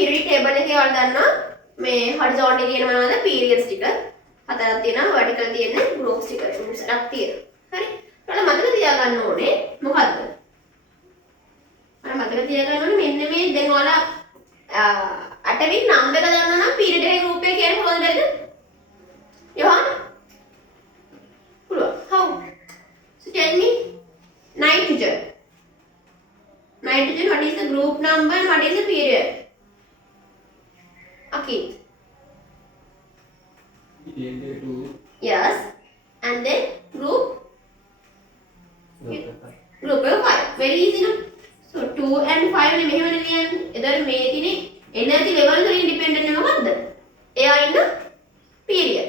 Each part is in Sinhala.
periodic table එකේ ඔයාලා දන්නවා මේ horizontal කියන මොනවද periods ටික හතරක් තියෙනවා vertical තියෙන්නේ groups ටික groups එකක් තියෙනවා. හරි. ඔයාලා මතක තියාගන්න ඕනේ මොකද්ද? ඔයාලා මතක තියාගන්න ඕනේ මෙන්න මේ දැන් ඔයාලා atomic number එක දන්නා නම් period එකේ group එක කියන්නේ කොහොමද බැරිද? Johan? පුළුවන්. How? So tell me nitrogen. Nitrogen, what is the group number and what is the period? Okay. Yes. And then group? Group 5. Very easy, no? So 2 and 5 ने මෙහෙම ලියන්නේ. එතකොට මේ තියෙන්නේ energy level වලින් dependent නේ මොකද්ද? එයා ඉන්න period.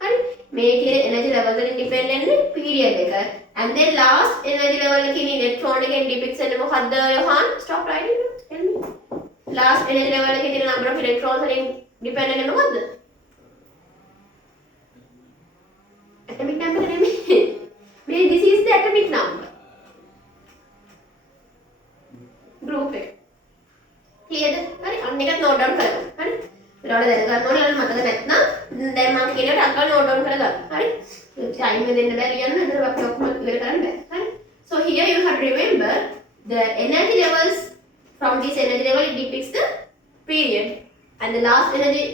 හරි? මේ තියෙන energy level වලින් dependent නේ period එක. And then last energy level එකේ electron එකෙන් depicts වෙන්නේ මොකද්ද Yohan? Stop writing. Tell me. Last energy level එකේ තියෙන number of electrons වලින් dependent නේ මොකද්ද? Atomic number නෙමෙයි. මේ this is the atomic number. Group එක. Clearද? හරි. අන්න එකත් note down කරගන්න. හරි. ඊට වඩා දැනගන්න ඕනේ අර මතක නැත්නම් දැන් මම කියන එක අක්කල් note down කරගන්න. හරි. time එක දෙන්න බෑ ලියන්න. ඒතර අපි ඔක්කොම ඉවර කරන්න බෑ. හරි. So here you have to remember the energy levels from this energy level it depicts the period and the last energy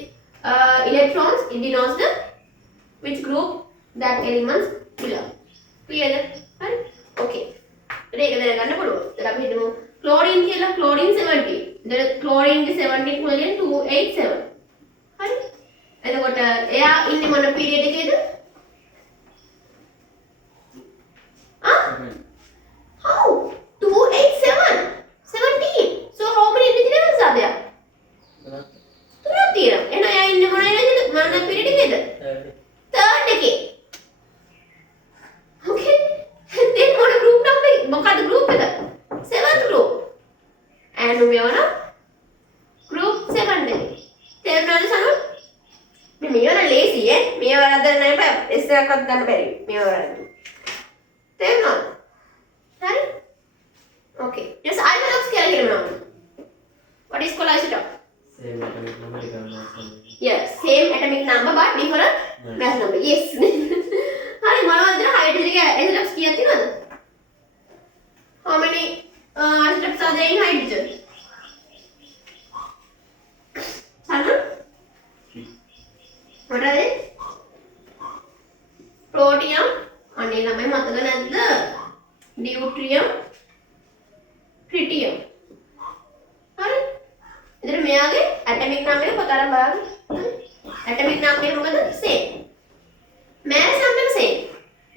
electrons it denotes the which group that elements belong. Clear? Right? Okay. ඒක දැනගන්න පුළුවන්. දැන් අපි හිතමු chlorine කියලා chlorine 70. දැන් chlorine 17 වලින් 287. හරි? එතකොට එයා ඉන්නේ මොන period එකේද? How? 287. 17. So how many energy levels are there? තුනක් තියෙනවා. එහෙනම් එයා ඉන්නේ මොන period එකේද? Third එකේ. Okay. Then what group number? මොකද group එක? 7th group. And we are group 7 එකේ. තේරුණාද සනු? මේවන lazy ඈ. මේව වරද්දන්න නැහැ. S එකක්වත් ගන්න බැරි. මේව වරද්දන්න. තේරුණාද? හරි? Okay. Just isotopes කියලා කියනවා. What is called isotope? Same atomic number. Yes, same atomic number but different mass number. Yes. හරි මොනවද hydrogen එකේ isotopes කීයක් තියෙනවද? How many isotopes are there in hydrogen? Sana? What are they? Protium, අනේ ළමයි මතක නැද්ද? Deuterium, tritium. හරි? ඉතින් මෙයාගේ atomic number එක පොතට බලන්න. Atomic number එක මොකද? Same. Mass number same.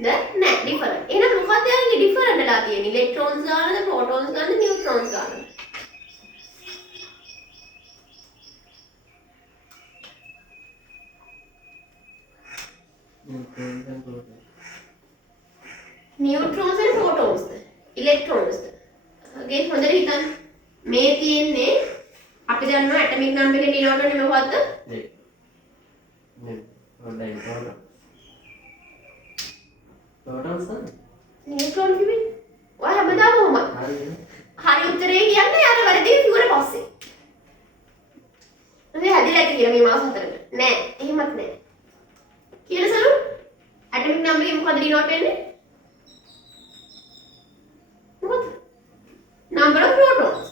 The net different. එහෙනම් මොකක්ද යාගේ different වෙලා තියෙන්නේ? Electrons ගන්නද, protons ගන්නද, neutrons ගන්නද? Neutrons and protons. Electrons. Okay, හොඳට හිතන්න. මේ තියෙන්නේ අපි දන්නවා atomic number එකේ denote වෙන්නේ මොකද්ද? Neutron කිව්වේ. ඔය හැමදාම කොහොමද? හරි උත්තරේ කියන්නේ අර වැරදි කිව්වට පස්සේ. මේ හැදිලා ඇති කියලා මේ මාස හතරක. නෑ, එහෙමත් නෑ. කියලා සරු atomic number එකේ මොකද denote වෙන්නේ? මොකද? Number of protons.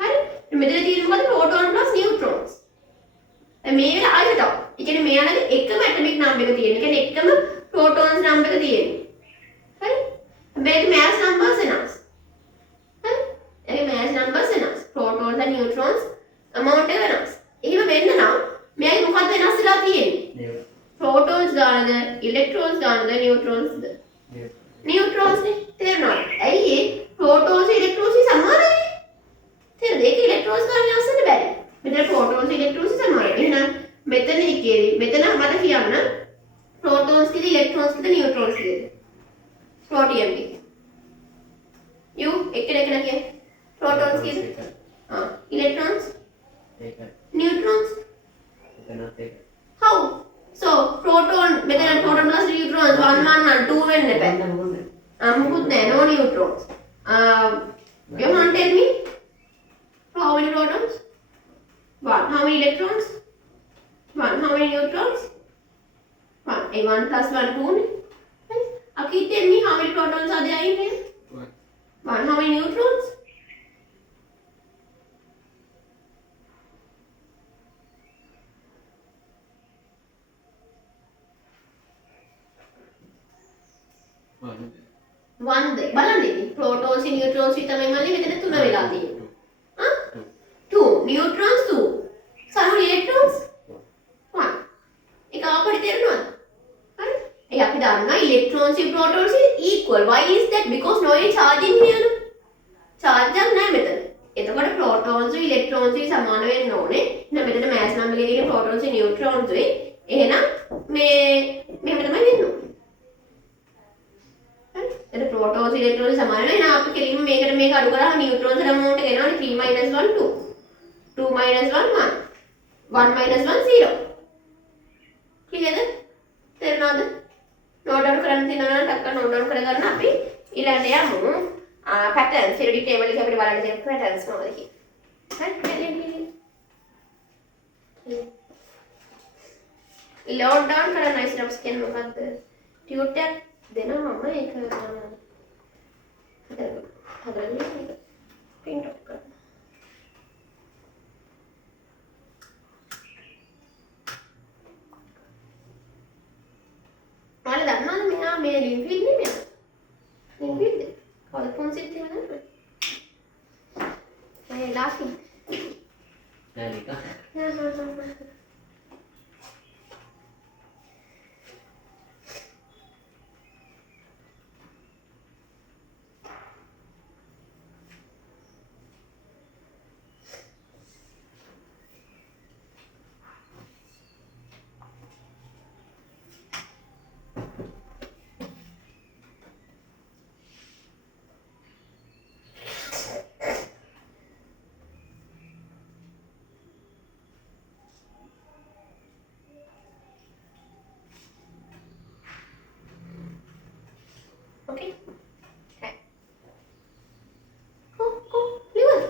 හරි? මෙතන තියෙන්නේ මොකද? Proton plus neutrons. දැන් මේ වෙලාව isotope. ඒ කියන්නේ මෙයාලගේ එකම atomic number එක තියෙන. ඒ කියන්නේ එකම protons number එක තියෙන්නේ. හරි? මේක mass numbers වෙනස්. හරි? ඒකේ mass numbers වෙනස්. Protons and neutrons amount එක වෙනස්. එහෙම වෙන්න නම් මෙයාගේ මොකක්ද වෙනස් වෙලා තියෙන්නේ? Protons ගානද, electrons ගානද, neutrons ද? Neutrons නේ. තේරෙනවද? ඇයි ඒ protons electrons සමානයි? තේරෙද? ඒක electrons ගාන වෙනස් වෙන්න බැරි. මෙතන protons electrons සමානයි. එහෙනම් මෙතන එකේදී මෙතන මට කියන්න protons කීයද electrons කීයද neutrons කීයද? Protium එකේ. You එක්කෙනෙක් කියන්න. Protons කීයද? Electrons? Neutrons? How? So proton මෙතන proton plus neutrons 1 1 1 2 වෙන්න බෑ. මොකුත් නෑ no neutrons. You want to tell me how many protons? 1. How many electrons? 1. How many neutrons? 1. A 1 plus 1, 2. Akhi, tell me how many protons are there in here? 1. How many neutrons? One. බලන්න ඉතින් protons neutrons විතරයි මල්ලි මෙතන තුන වෙලා තියෙන්නේ. හා? 2. Neutrons 2. So how many electrons? 1. ඒක අපිට තේරෙනවද? හරි? ඒ අපි දන්නවා electrons and protons is equal. Why is that? Because no charge in here. charge එකක් නැහැ මෙතන. එතකොට protons and electrons සමාන වෙන්න ඕනේ. එහෙනම් මෙතන mass number එකේ තියෙන protons and neutrons උයි. එහෙනම් මෙහෙම තමයි වෙන්න ඕනේ. එතන protons electrons සමාන වෙනවා. එහෙනම් අපි කෙලින්ම මේක අඩු කරාම neutrons amount එක එනවනේ 3 - 1 2. 2 - 1 1. 1 - 1 0. clearද? තේරුණාද? note down කරන්න තියෙනවා නම් ටක්ක note down කරගන්න අපි ඊළඟට යමු. patterns periodic table එකේ අපිට බලන්න තියෙන patterns මොනවද කියලා. හරි load down කරන්න steps කියන්නේ මොකක්ද? tutor දෙනවා මම ඒක හදලා print out කරන්න. ඔයාලා දන්නවද මෙයා මේ ලින්ක් ෆීල්ඩ් නේ මෙයා? ලින්ක් ෆීල්ඩ් එක. කවුද ෆෝන් සෙට් එක නේද? මම laughing. Nalika. Okay. Okay. Go. Lihat.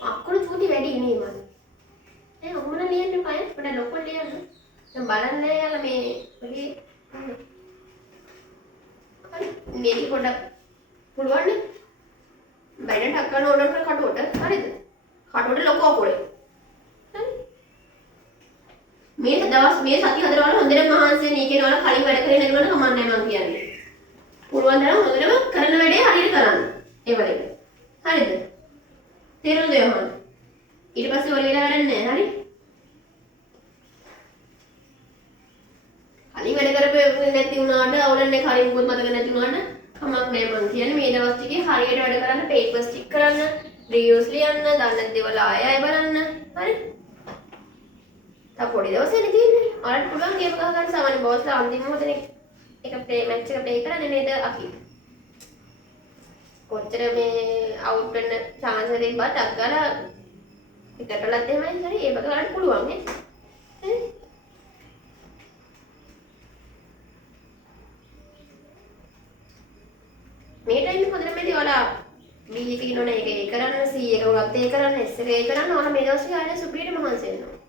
Aku nak cuti wedding ni man. Aku mana lihat ni kaya? Pada lokal lihat. Yang balan ni yang me pergi. Meri kodak පුළුවන් නේ. බයිඩන් ටක් කරන ඕඩර් කර කටුවට. හරිද? කටුවට ලොකු අකුරේ. හරි. මේ දවස් මේ සති හතර වල හොඳට මහන්සි වෙන ඊකේ වල කලින් වැඩ කරේ නැතිවම කමක් නැහැ මං කියන්නේ. පුළුවන් තරම් හොඳටම කරන වැඩේ හරියට කරන්න. ඒ වගේ. හරිද? තේරුණාද යහන්? ඊට පස්සේ ඔය වෙලා වැඩක් නැහැ. හරි? කලින් වැඩ කරපේ නැති වුණාට අවුලන්නේ කලින් මොකද මතක නැති වුණාට කමක් නැහැ මං කියන්නේ මේ දවස් ටිකේ හරියට වැඩ කරන්න පේපර්ස් ටික කරන්න රිවියුස් ලියන්න දන්න දේවල් ආයෙ බලන්න හරි තා පොඩි දවසේනේ තියෙන්නේ ඔයාලට පුළුවන් ගේම් එකක් ගන්න සාමාන්‍ය බෝස්ලා අන්තිම මොහොතේ එක ප්ලේ මැච් එක ප්ලේ කරන්නේ නේද අපි කොච්චර මේ අවුට් වෙන්න chance එක තිබ්බත් අක්ගාලා පිටටලත් එහෙමයි හරි ඒක ගන්න පුළුවන් නේ හරි මේ ටයිම් එක හොඳට මේදී ඔයාලා B එක ඉන්නෝනේ ඒක ඒ කරන්න C එක උනත් ඒ කරන්න S එක ඒ කරන්න ඔයාලා මේ දවස්වල ආයෙ සුපිරියට මහන්සි වෙන්න ඕනේ.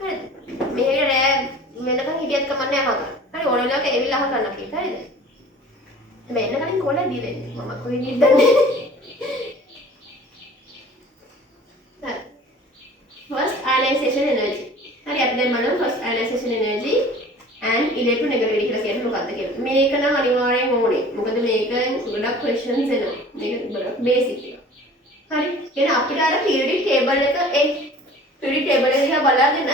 හරිද? මේ රෑ වෙනකන් හිටියත් කමක් නැහැ අහගන්න. හරි ඕන වෙලාවක එවිලා අහගන්න අපි. හරිද? හැබැයි එන්න කලින් කොලා දීලා ඉන්න. මම කොහෙද ඉඳන්නේ? හරි. First ionization energy. හරි අපි දැන් බලමු first ionization energy and electronegativity කියලා කියන්නේ මොකක්ද කියලා. මේක නම් අනිවාර්යෙන් ඕනේ. මොකද මේකෙන් ගොඩක් questions එනවා. මේක ගොඩක් basic එක. හරි. එහෙනම් අපිට අර periodic table එක periodic table එක දිහා බලාගෙන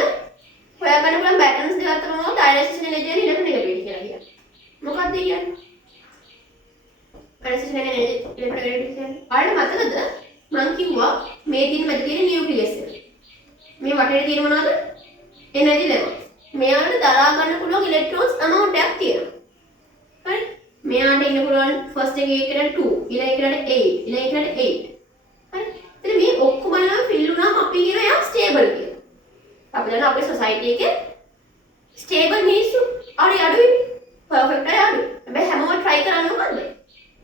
හොයාගන්න පුළුවන් patterns දෙකක් තමයි ionization energy and electronegativity කියලා කියන්නේ. මොකක්ද කියන්නේ? ionization and electronegativity කියන්නේ. ඔයාලට මතකද? මම කිව්වා මේ තියෙන මැද තියෙන nucleus එක. මේ වටේ තියෙන මොනවද? energy level. මෙයාට දරා ගන්න පුළුවන් ඉලෙක්ට්‍රෝන්ස් amount එකක් තියෙනවා. හරි? මෙයාට ඉන්න පුළුවන් first එකේ එකට 2, ඊළඟ එකට 8, ඊළඟ එකට 8. හරි? එතන මේ ඔක්කොම නම් ෆිල් වුණාම අපි කියන එයා ස්ටේබල් කියලා. අපි දන්නවා අපේ සොසයිටි එකේ ස්ටේබල් මිනිස්සු අඩුයි. පර්ෆෙක්ට් අය අඩුයි. හැබැයි හැමෝම try කරන්නේ මොකද්ද?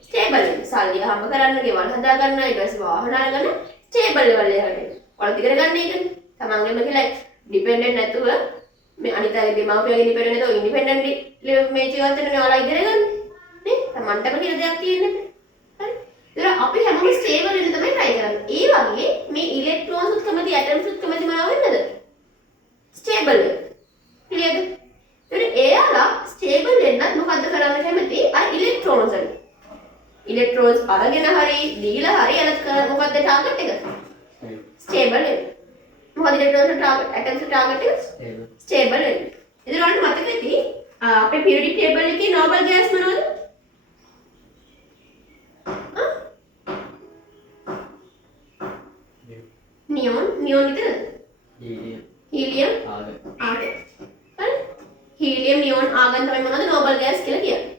ස්ටේබල් වෙන්න. සල්ලි හම්බ කරන්න, ගෙවල් හදා ගන්න, ඊට පස්සේ වාහන අරගෙන ස්ටේබල් ලෙවල් එකට. ඔයාලා ඉගෙන ගන්න එකනේ. තමන්ගේම කියලා ඩිපෙන්ඩන්ට් නැතුව මේ අනිත් අයගේ මව්පියන්ගේ ඩිපෙන්ඩන්ට් නැතුව ඉන්ඩිපෙන්ඩන්ට්ලි මේ ජීවත් වෙන ඔයාලා ඉගෙන ගන්න. නේ? තමන්ටම කියලා දෙයක් තියෙන්නේ නැහැ. හරි? ඒතර අපි හැමෝම ස්ටේබල් වෙන්න තමයි try කරන්නේ. ඒ වගේ මේ ඉලෙක්ට්‍රෝන්ස් උත් කැමති ඇටම්ස් උත් කැමති මොනවා වෙන්නද? ස්ටේබල් වෙන්න. ක්ලියර්ද? ඒතර එයාලා ස්ටේබල් වෙන්න මොකද්ද කරන්න කැමති? අර ඉලෙක්ට්‍රෝන්ස් වලින්. ඉලෙක්ට්‍රෝන්ස් අරගෙන හරි දීලා හරි අලත් මොකද්ද ටාගට් එක? ස්ටේබල් වෙන්න. මොකද ඉලෙක්ට්‍රෝන්ස් ටාගට් ඇටම්ස් ටාගට් එක ස්ටේබල් වෙන්න. ඉතින් ඔයාලට මතක ඇති අපේ පිරියොඩික් ටේබල් එකේ නෝබල් ගෑස් මොනවද? නියොන් විතරද? Helium argon. හරි? හීලියම් නියොන් ආගන් තමයි මොනවද නෝබල් ගෑස් කියලා කියන්නේ.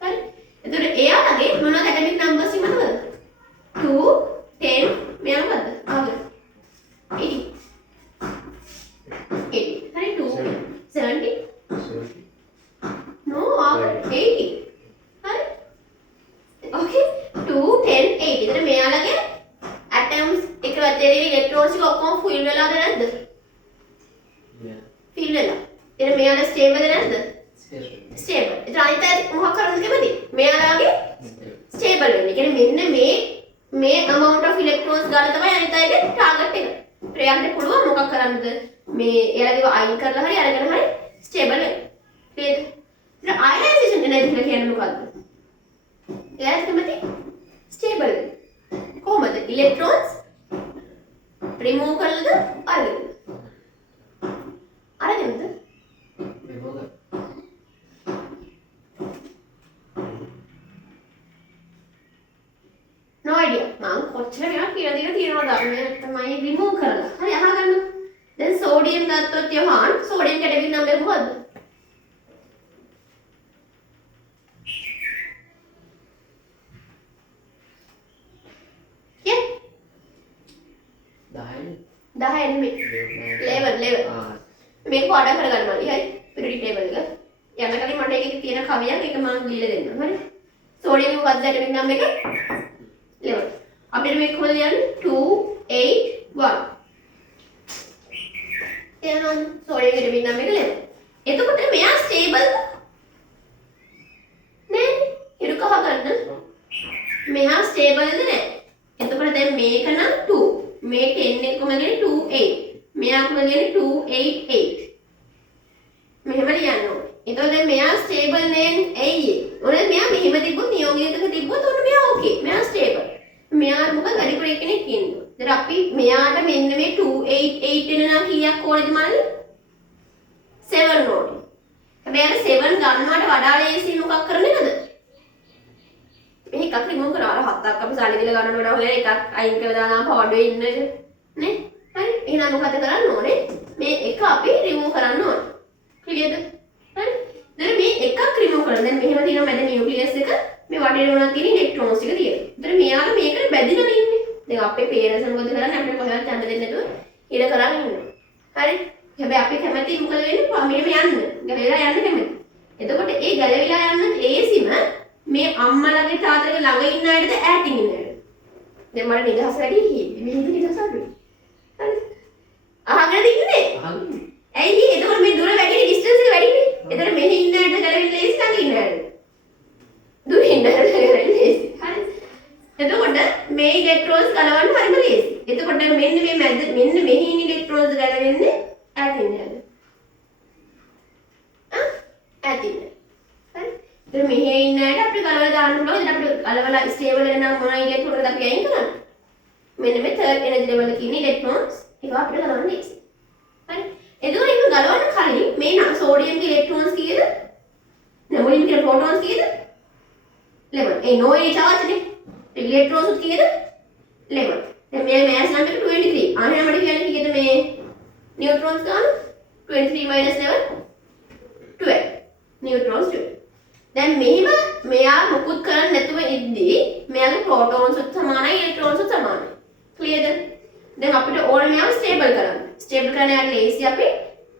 හරි? එතකොට එයාලගේ මොනවද ඇටොමික් නම්බර්ස් මොනවද? 2 10 මෙයා මොකද්ද? ආගන්. 80. 80. හරි 2 70 no ආගන් 80. හරි? okay 2 10 80. එතන මෙයාලගේ atoms එක වැදේ ඉලෙක්ට්‍රෝන්ස් ටික ඔක්කොම ෆිල් වෙලාද නැද්ද? ෆිල් වෙලා. එතන මෙයාලා ස්ටේබල් නැද්ද? ස්ටේබල්. ඒත් අනිත් අය මොකක් කරන්නද කැමති? මෙයාලාගේ ස්ටේබල් වෙන්න. ඒ කියන්නේ මෙන්න මේ amount of electrons ගන්න තමයි අනිත් අයගේ ටාගට් එක. ප්‍රයත්න පුළුවන් මොකක් කරන්නද? මේ එයාලගේ අයින් කරලා හරි අරගෙන හරි ස්ටේබල් වෙන්න. නේද? ඉතින් අයනයිසේෂන් එනර්ජි කියලා කියන්නේ මොකද්ද? එයාලා කැමති ස්ටේබල් වෙන්න. කොහොමද? ඉලෙක්ට්‍රෝන්ස් රිමූව් කළාද අරගෙනද? අරගෙනද? no idea. මම කොච්චර මේවා කියලා දීලා තියෙනවද? මේ තමයි රිමූව් කරලා. හරි අහගන්න. දැන් සෝඩියම් ගත්තොත් යහන් සෝඩියම් කැටගරි නම්බර මොකද්ද? Yeah. 10 නෙමෙයි. level. මේක පාඩම් කරගන්න මල්ලි. හරි. පිරියොඩික් ටේබල් එක. යන්න කලින් මට ඒකේ තියෙන කවියක් ඒක මම ලියලා දෙන්නම්. හරි. සෝඩියම් මොකද්ද ඇටොමික් නම්බර එක? level. අපිට මේක කොහොමද ලියන්නේ? 281. එනවා සෝඩියම් ඇටොමික් නම්බර එක level. එතකොට මෙයා ස්ටේබල් නෑ. හිරු කහ ගන්න. මෙයා ස්ටේබල්ද නෑ. එතකොට දැන් මේක නම් 2. මේ 10 එක කොහමද 28. මෙයා කොහමද 288. මෙහෙම ලියන්න ඕනේ. එතකොට දැන් මෙයා ස්ටේබල් නේ ඇයි? ඕනේ මෙයා මෙහෙම තිබ්බොත් නියෝගයක තිබ්බොත් ඕනේ මෙයා ඕකේ. මෙයා ස්ටේබල්. මෙයා මොකද වැඩිපුර කෙනෙක් ඉන්නවා. දැන් අපි මෙයාට මෙන්න මේ 288 වෙන නම් කීයක් ඕනේද මල්ලි? 7 ඕනේ. හැබැයි අර 7 ගන්නවට වඩා ලේසි මොකක් කරන්නේ නැද? මේ එකක් රිමූව් කරා. අර 7ක් අපි සල්ලි දීලා ගන්නවට වඩා හොයලා එකක් අයින් කරලා දානවා පාඩුවේ ඉන්න එක. නේ? හරි. එහෙනම් මොකද කරන්න ඕනේ? මේ එක අපි රිමූව් කරන්න ඕනේ. ක්ලියර්ද? හරි. දැන් මේ එකක් රිමූව් කරලා දැන් මෙහෙම තියෙනවා මැද නියුක්ලියස් එක මේ වටේ මොනවද තියෙන ඉලෙක්ට්‍රෝන්ස් ටික තියෙනවා. ඒතර මෙයාලා මේකට බැඳිලා ඉන්නේ. දැන් අපේ පේරන්ට්ස් මොකද කරන්නේ? අපිට කොහෙවත් යන්න දෙන්නේ නැතුව ඉර කරන් ඉන්නවා. හරි. හැබැයි අපි කැමති මොකද වෙන්නේ? මෙහෙම යන්න. ගැලවිලා යන්න කැමති. එතකොට ඒ ගැලවිලා යන්න ලේසිම මේ අම්මලගේ තාත්තගේ ළඟ ඉන්න අයටද ඈතින් ඉන්න අයටද? දැන් මට නිදහස වැඩි මේ හිත නිදහස අඩුයි. හරි. අහගෙන ඉන්නේ. ඇයි එතකොට මේ දුර වැඩි ඩිස්ටන්ස් එක වැඩිනේ. එතකොට මෙහි ඉන්න අයට ගැලවෙන්න ලේසි ළඟ ඉන්න අයට. දුර ඉන්න අයට ගැලවෙන්න ලේසි. හරි. එතකොට මේ ඉලෙක්ට්‍රෝන්ස් ගලවන්න හරිම ලේසි. එතකොට මෙන්න මේ මැද මෙන්න මෙහි ඉන්න ඉලෙක්ට්‍රෝන්ස් ගලවෙන්නේ ඈතින් යන. ඈතින්. හරි. ඉතින් මෙහි ඉන්න අයට අපිට ගලවලා දාන්න පුළුවන්. ඉතින් අපිට ගලවලා ස්ටේබල් වෙන නම් මොනවා ඉලෙක්ට්‍රෝන්ස් අපි අයින් කරන්නේ? මෙන්න මේ third energy level එකේ ඉන්න ඉලෙක්ට්‍රෝන්ස් ඒවා අපිට ගලවන්න ලේසි. හරි. එතකොට ඒක ගලවන්න කලින් මේ සෝඩියම්ගේ ඉලෙක්ට්‍රෝන්ස් කීයද? නෝඩියම් කියන ප්‍රෝටෝන්ස් කීයද? 11. ඒ නෝ ඒ charge නේ. ඉලෙක්ට්‍රෝන්ස් කීයද? 11. දැන් මේ mass number 23. අනේ අපිට කියන්නේ කීයද මේ නියුට්‍රෝන්ස් ගන්න? 23 minus 11 12. නියුට්‍රෝන්ස් 12. දැන් මෙහිම මෙයා මුකුත් කරන්නේ නැතුව ඉද්දී මෙයාගේ ප්‍රෝටෝන්ස් උත් සමානයි ඉලෙක්ට්‍රෝන්ස් උත් සමානයි. ක්ලියර්ද? දැන් අපිට ඕන මෙයාව ස්ටේබල් කරන්න. ස්ටේබල් කරන්න යාට ලේසි අපි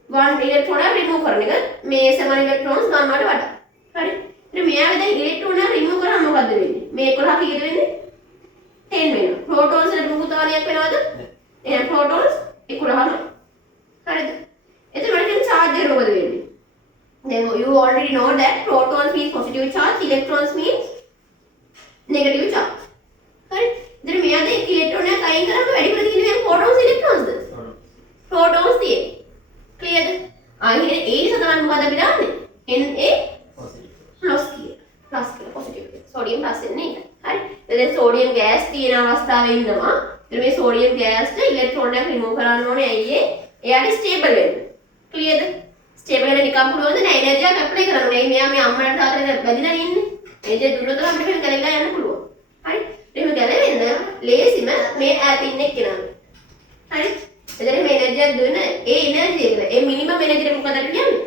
1 ඉලෙක්ට්‍රෝන රිමූව් කරන එක මේ 7 ඉලෙක්ට්‍රෝන්ස් ගන්නවට වඩා. හරි. ඉතින් මෙයාව දැන් ඉලෙක්ට්‍රෝන රිමූව් කරාම මොකද්ද වෙන්නේ? මේ 11 කීයද වෙන්නේ? 10 වෙනවා. ප්‍රෝටෝන්ස් වල මුකුතාලියක් වෙනවද? එහෙනම් protons 11යි. හරිද? එතකොට මට charge එක මොකද වෙන්නේ? Then you already know that protons means positive charge, electrons means negative charge. හරි? ඉතින් මෙයා දැන් ඉලෙක්ට්‍රෝන එකක් අයින් කරාම වැඩිපුර තියෙන්නේ protons electrons ද? protons තියෙන්නේ. clear ද? ආයෙත් ඒ සතමන් මොකද අපි දාන්නේ? Na plus කියලා positive කියලා. sodium plus එන්නේ ඒක. හරි? එතෙන් sodium gas තියෙන අවස්ථාවේ ඉන්නවා. ඉතින් මේ sodium gas ට ඉලෙක්ට්‍රෝන එකක් remove කරන්න ඕනේ. ඇයි ඒ? එයාට stable වෙන්න. clear ද? stable වෙන්න නිකම් පුළුවන්ද නෑ එනර්ජි එකක් ඇප්ලයි කරන්න ඕනේ. මෙයා මේ අම්මලාට තාත්තලාට බැඳිලා ඉන්නේ. එනර්ජි දුන්නොත් අපිට මේක ගලලා යන්න පුළුවන්. හරි? එහෙම ගැලවෙන්න ලේසිම මේ ඈත ඉන්න එක්කෙනාට. හරි? එතන මේ එනර්ජි එක දුන්න ඒ එනර්ජි එක ඒ මිනිමම් එනර්ජි එක මොකක්ද අපි කියන්නේ?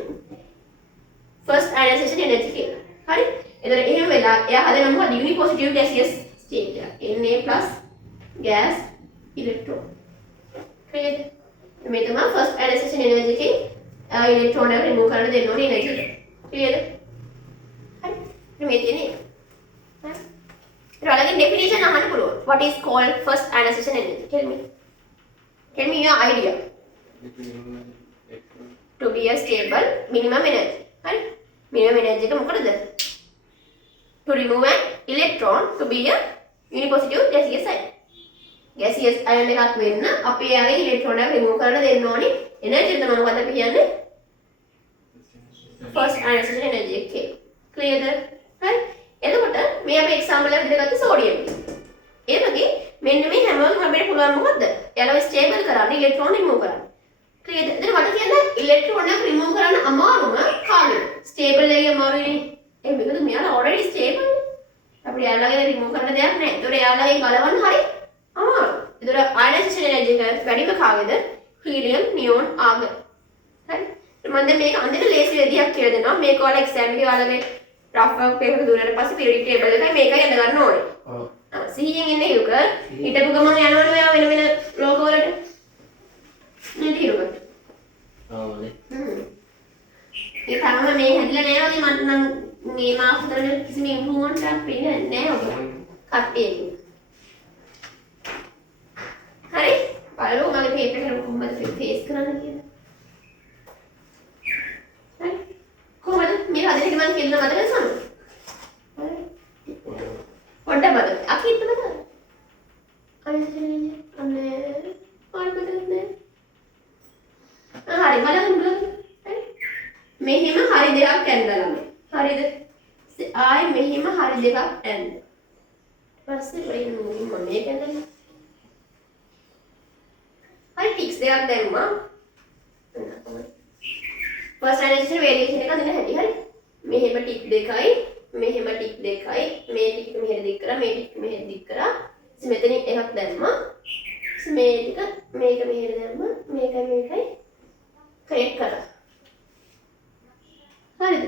first ionization energy කියලා. හරි? එතන එහෙම වෙලා එයා හදන මොකද unipositive gaseous state එක. Na+ gas electron. clear? මේ තමයි first ionization energy එකේ electron එක remove කරන්න දෙන්න ඕනේ energy එක. clear? හරි? මේ තියෙන්නේ. හරි? ඊළඟ definition අහන්න පුළුවන්. What is called first ionization energy? Tell me your idea. To be a stable minimum energy. Right? Minimum energy එක මොකටද? To remove an electron to be a unipositive gaseous ion. Gaseous ion එකක් වෙන්න අපි එයාගේ electron එක remove කරන්න දෙන්න ඕනේ. energy එක තමයි මොකක්ද අපි කියන්නේ? First ionization energy එක. Clear ද? හරි? එතකොට මේ අපි example එක විදිහට ගත්ත sodium එක. ඒ වගේ මෙන්න මේ හැම එකම අපිට පුළුවන් මොකද්ද? එයාලව stable කරන්න electron remove කරන්න. ක්ලියර්ද? එතන මට කියන්න electron එක remove කරන්න අමාරුම කාලෙ. stable එකේ අමාරුනේ. ඒ මොකද මෙයාලා already stable නේ. අපිට එයාලගේ remove කරන්න දෙයක් නැහැ. ඒතකොට එයාලගේ ගලවන්න හරි අමාරුයි. ඒතකොට ionization energy එක වැඩිම කාගේද? helium, neon, argon. හරි? මම දැන් මේක අන්තිමට ලේසි විදියක් කියලා දෙනවා. මේක ඔයාලා exam එකේ ඔයාලගේ rough work paper එක දුන්නාට පස්සේ periodic table එකයි මේකයි අඳ ගන්න ඕනේ. ඔව්. සිහියෙන් ඉන්න හිරුක හිටපු ගමන් යනවනේ ඔයා වෙන වෙන ලෝකවලට නේද හිරුක? ඔව්නේ. ඒ තරම මේ හැදිලා නෑ වගේ මට නම් මේ මාස හතරේ කිසිම ඉම්ප්‍රූව්මන්ට් එකක් පේන්නේ නෑ ඔබ. කට්ටියගේ. හරි? බලමු මගේ පේපර් එක කොහොමද ෆේස් කරන්න කියලා. හරි? කොහොමද මේ හදේ මම කියලා මතකද සමු? හරි? පොඩ්ඩක් බලන්න. අපි ඉන්න බලන්න. අනේ හරි බලන්න. හරි. මෙහෙම හරි දෙකක් ඇඳලා මේ. හරිද? ආයි මෙහෙම හරි දෙකක් ඇඳ. පස්සේ වෙයි මම මේක ඇඳලා. හරි ටික්ස් දෙකක් දැම්මා. පර්සනලයිසේෂන් වේරියේෂන් එක දෙන්න හැටි හරි. මෙහෙම ටික් දෙකයි මෙහෙම ටික් දෙකයි මේ ටික මෙහෙට දික් කරා මේ ටික මෙහෙට දික් කරා ඉතින් මෙතනින් එකක් දැම්මා ඉතින් මේ ටික මේක මෙහෙට දැම්මා මේකයි මේකයි කනෙක්ට් කරා හරිද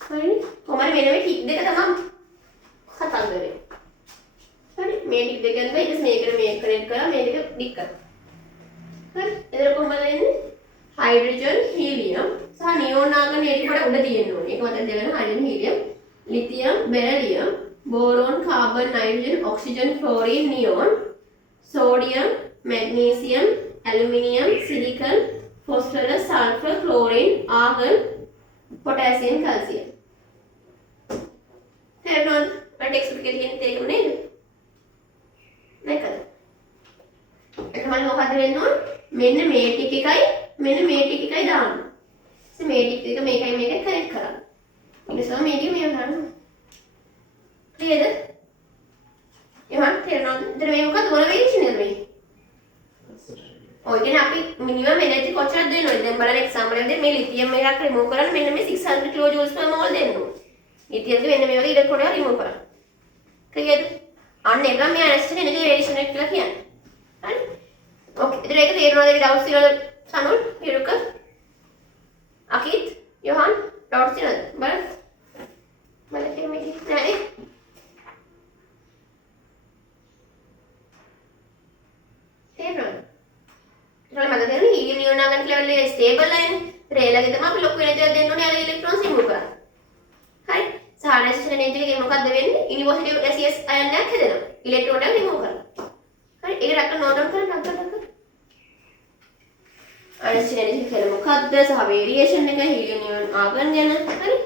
හරි කොහමද මෙන්න මේ ටික් දෙක තමයි කතන්දරේ හරි මේ ටික් දෙක ගන්න ඊට මේකට මේක කනෙක්ට් කරා මේ ටික දික් කරා හරි එතන කොහමද එන්නේ hydrogen helium සහ neon argon ඊට වඩා උඩ තියෙන්න ඕනේ. ඒක මතක තියාගන්න hydrogen helium lithium beryllium boron carbon nitrogen oxygen fluorine neon sodium magnesium aluminium silicon phosphorus sulfur chlorine argon potassium calcium. තේරුණාද? මම ටෙක්ස්ට් එකේ තියෙන තේරුම නේද? මේකද? ඒක මම මොකද වෙන්න ඕන? මෙන්න මේ ටික එකයි මෙන්න මේ ටික එකයි දාන්න. ඉතින් මේ ටික එක මේකයි මේකයි කනෙක්ට් කරන්න. ඊට පස්සේ මේ ටික මේක ගන්න. ක්ලියර්ද? එහෙනම් තේරෙනවද? ඉතින් මේ මොකද මොන වේරියේෂන් එකද මේ? ඔය කියන්නේ අපි මිනිමම් එනර්ජි කොච්චරද දෙනවද? දැන් බලන්න එක්සැම්පල් එකක් මේ ලිතියම් එකක් රිමූව් කරන්න මෙන්න මේ 600 කිලෝජූල්ස් per mole දෙන්න ඕනේ. ලිතියම්ද මෙන්න මේ වගේ ඉලෙක්ට්‍රෝන එක රිමූව් කරන්න. ක්ලියර්ද? අන්න ඒක මේ ඇනස්ටි එනර්ජි වේරියේෂන් එක කියලා කියන්නේ. හරි? ඕකේ. ඉතින් ඒක තේරෙනවද? ඒක ඩවුට්ස් තියෙනවද? සනුල්, හිරුක, අකිත්, යොහන්, ඩවුට්ස් තියෙනවද? බලන්න. බලන්න මේක නෑ. තේරෙනවද? ඊළඟ මම දෙන්නේ හීලියම් නියෝන් ආගන් ලෙවල් එකේ ස්ටේබල් ලයින්. ඒලගේ තමයි අපි ලොකු එනර්ජි එකක් දෙන්න ඕනේ යාලගේ ඉලෙක්ට්‍රෝන්ස් රිමූව් කරන්න. හරි? සාහනයිසේෂන් එනර්ජි එකේ මොකක්ද වෙන්නේ? ඉනිපොසිටිව් gaseous ion එකක් හැදෙනවා. ඉලෙක්ට්‍රෝන එක රිමූව් කරනවා. හරි ඒක රැක නෝට් ඩවුන් කරන්න ඩක්. අයින්ස්ටයින් එනර්ජි කියලා මොකක්ද සහ වේරියේෂන් එක හීලියම් නියෝන් ආගන් ගැන හරි.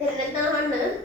තේරෙන්නේ නැත්නම් අහන්න.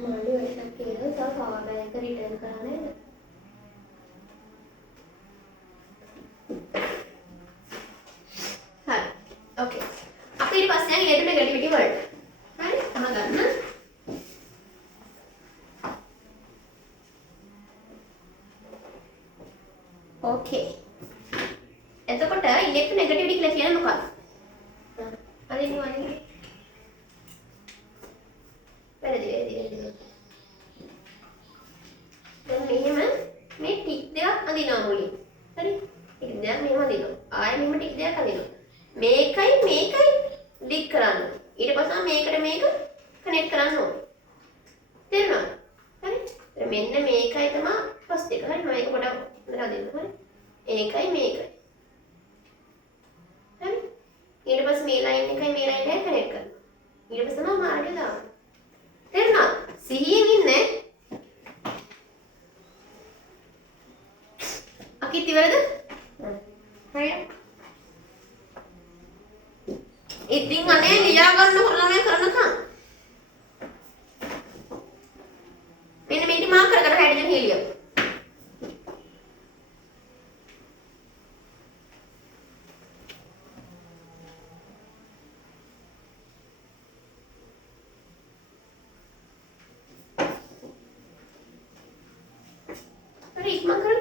මල්ලි වැඩක් කියලා තව පවර් බැංක රිටර්න් කරා නේද? හරි. ඕකේ. අපි ඊට පස්සේ යන්නේ නෙගටිවිටි වලට. හරි? අහගන්න. ඕකේ. එතකොට ඉලෙක්ට්‍රොනෙගටිවිටි කියලා කියන්නේ මොකක්ද? හරි නේ. වැරදි. දැන් මෙහෙම මේ ටික් දෙකක් අඳිනවා මුලින්. හරි? ටික් දෙකක් මෙහෙම අඳිනවා. ආයෙ මෙහෙම ටික් දෙකක් අඳිනවා. මේකයි ලික් කරන්න. ඊට පස්සේ මේකට මේක කනෙක්ට් කරන්න ඕනේ. තේරුණාද? හරි? මෙන්න මේකයි තමයි ෆස්ට් එක. හරි මම ඒක පොඩක් හදලා දෙන්න. හරි. ඒකයි මේකයි. හරි. ඊට පස්සේ මේ ලයින් එකයි මේ ලයින් එකයි කනෙක්ට් කරනවා. ඊට පස්සේ තමයි මාර්ගය දාන්නේ. තේරුණාද? සිහියෙන් ඉන්නේ. අකිත් ඉවරද? හරියට. ඉතින් අනේ ලියා ගන්න හොරලමයා කරනකම්. මෙන්න මේක මාක් කරගෙන හයිඩ්‍රජන් හීලියම්. හරි ඉක්මන් කරන්න.